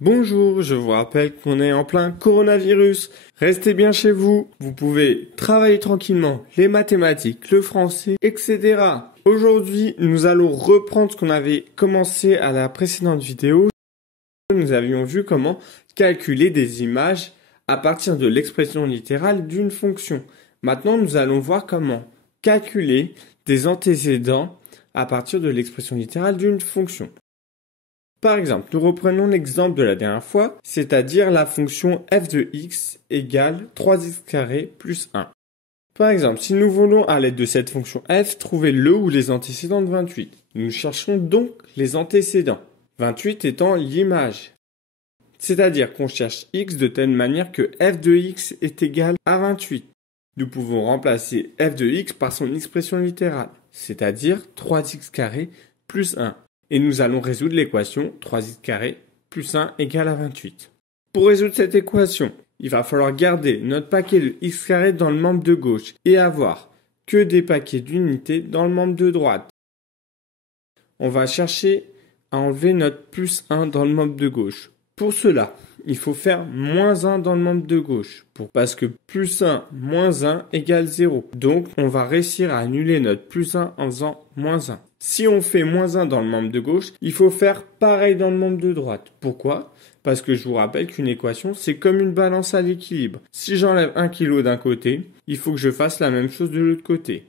Bonjour, je vous rappelle qu'on est en plein coronavirus. Restez bien chez vous. Vous pouvez travailler tranquillement les mathématiques, le français, etc. Aujourd'hui, nous allons reprendre ce qu'on avait commencé à la précédente vidéo. Nous avions vu comment calculer des images à partir de l'expression littérale d'une fonction. Maintenant, nous allons voir comment calculer des antécédents à partir de l'expression littérale d'une fonction. Par exemple, nous reprenons l'exemple de la dernière fois, c'est-à-dire la fonction f de x égale 3x carré plus 1. Par exemple, si nous voulons à l'aide de cette fonction f trouver le ou les antécédents de 28, nous cherchons donc les antécédents, 28 étant l'image. C'est-à-dire qu'on cherche x de telle manière que f de x est égal à 28. Nous pouvons remplacer f de x par son expression littérale, c'est-à-dire 3x carré plus 1. Et nous allons résoudre l'équation 3x carré plus 1 égale à 28. Pour résoudre cette équation, il va falloir garder notre paquet de x carré dans le membre de gauche et avoir que des paquets d'unités dans le membre de droite. On va chercher à enlever notre plus 1 dans le membre de gauche. Pour cela, il faut faire moins 1 dans le membre de gauche, parce que plus 1 moins 1 égale 0. Donc, on va réussir à annuler notre plus 1 en faisant moins 1. Si on fait moins 1 dans le membre de gauche, il faut faire pareil dans le membre de droite. Pourquoi ? Parce que je vous rappelle qu'une équation, c'est comme une balance à l'équilibre. Si j'enlève 1 kg d'un côté, il faut que je fasse la même chose de l'autre côté.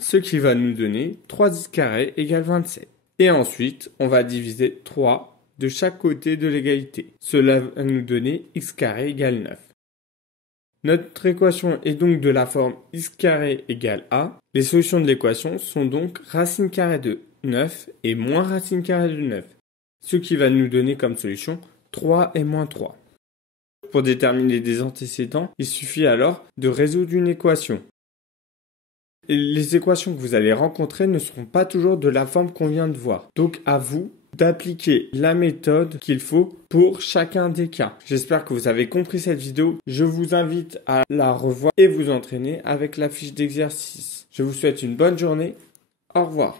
Ce qui va nous donner 3x carré égale 27. Et ensuite, on va diviser 3 de chaque côté de l'égalité. Cela va nous donner x carré égale 9. Notre équation est donc de la forme x carré égale a. Les solutions de l'équation sont donc racine carrée de 9 et moins racine carrée de 9. Ce qui va nous donner comme solution 3 et moins 3. Pour déterminer des antécédents, il suffit alors de résoudre une équation. Les équations que vous allez rencontrer ne seront pas toujours de la forme qu'on vient de voir. Donc à vous d'appliquer la méthode qu'il faut pour chacun des cas. J'espère que vous avez compris cette vidéo. Je vous invite à la revoir et vous entraîner avec la fiche d'exercice. Je vous souhaite une bonne journée. Au revoir.